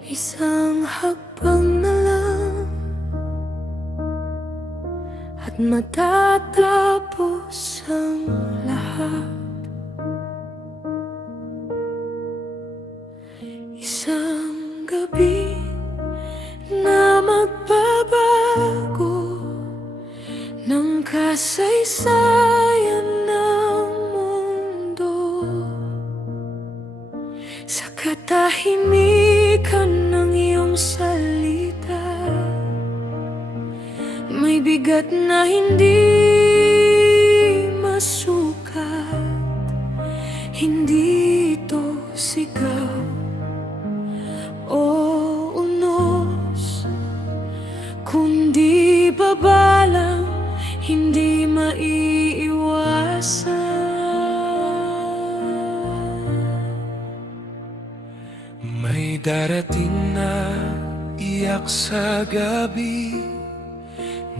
Isang hakbang na lang at matatapos ang lahat. Isang gabi na magbabago ng kasaysayan ng mundo. Sa katahimikan ng iyong salita, may bigat na hindi masukat. Hindi ito sigaw o unos, kundi babalang hindi maiiwasan. May darating na iyak sa gabi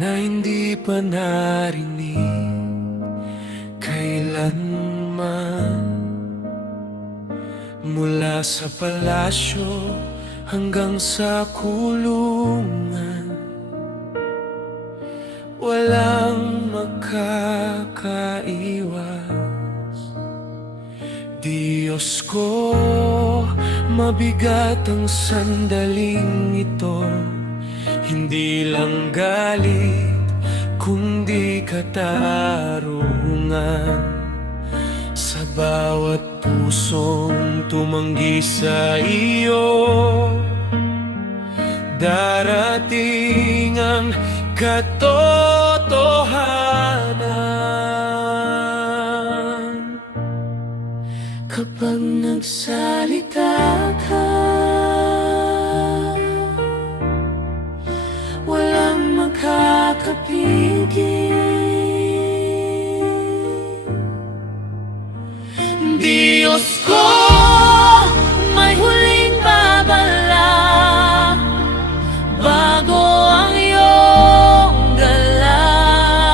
na hindi pa narinig kailanman. Mula sa palasyo hanggang sa kulungan, walang makakaiwas. Diyos ko, mabigat ang sandaling ito. Hindi lang galit, kundi katarungan. Sa bawat pusong tumanggi sa iyo, darating ang katotohanan. Kapag nagsalita ka, walang makakapigil. Diyos ko, may huling babala bago ang iyong galaw.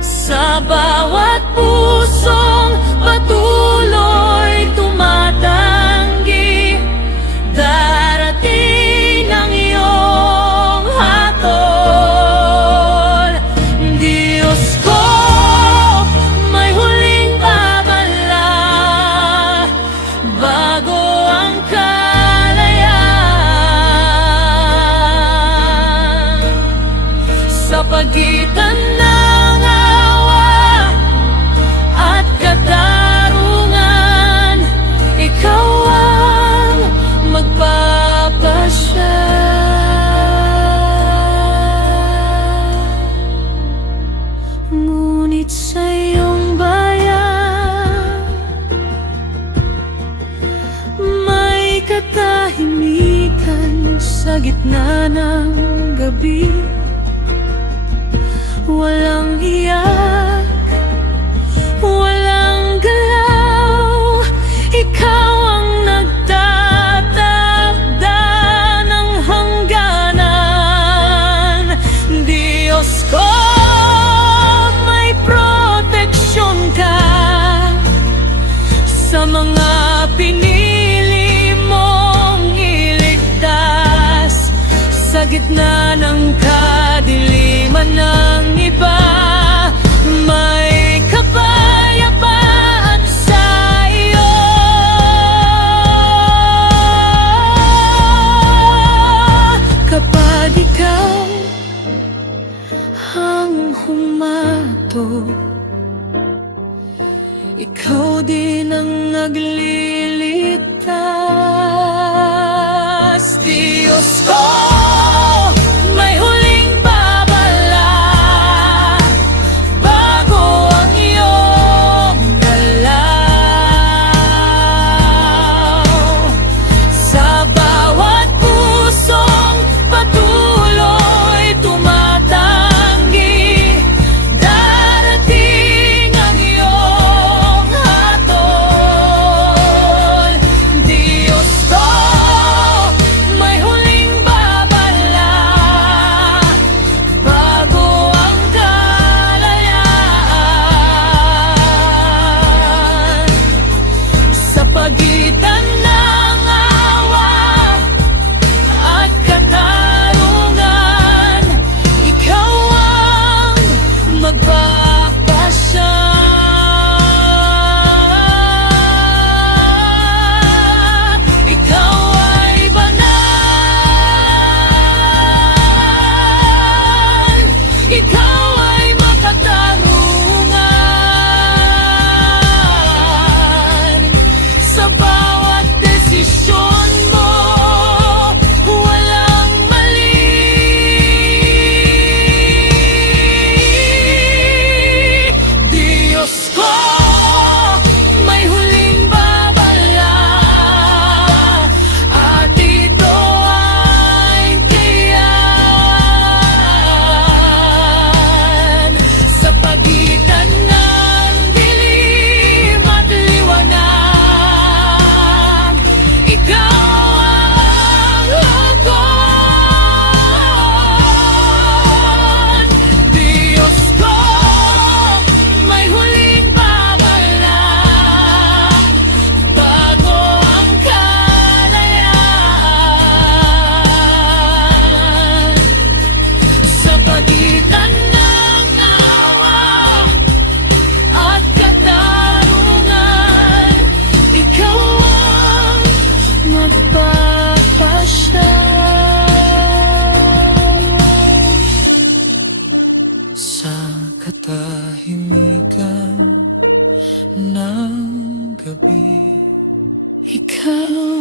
Sa bawat pusong patuloy tumatanggi, darating ang iyong hatol. Diyos ko, may huling babala bago ang kalayaan. Sa pagitan ng awa at katarungan, ikaw ang magpapasya. Ngunit sa iyong bayan, may katahimikan sa gitna ng gabi. Walang iyak, walang galaw. Ikaw ang nagtatakda ng hangganan. Diyos ko, may proteksyon ka sa mga pinili mong iligtas. Sa gitna ng kadiliman ng iba, may kapayapaan sa iyo. Kapag ikaw ang humato, ikaw din ang nagliligtas. Diyos ko, may huling babala bago ang iyong galaw. Sa bawat pusong patuloy tumatanggi, darating ang iyong hatol. Diyos ko, may huling babala Ikaw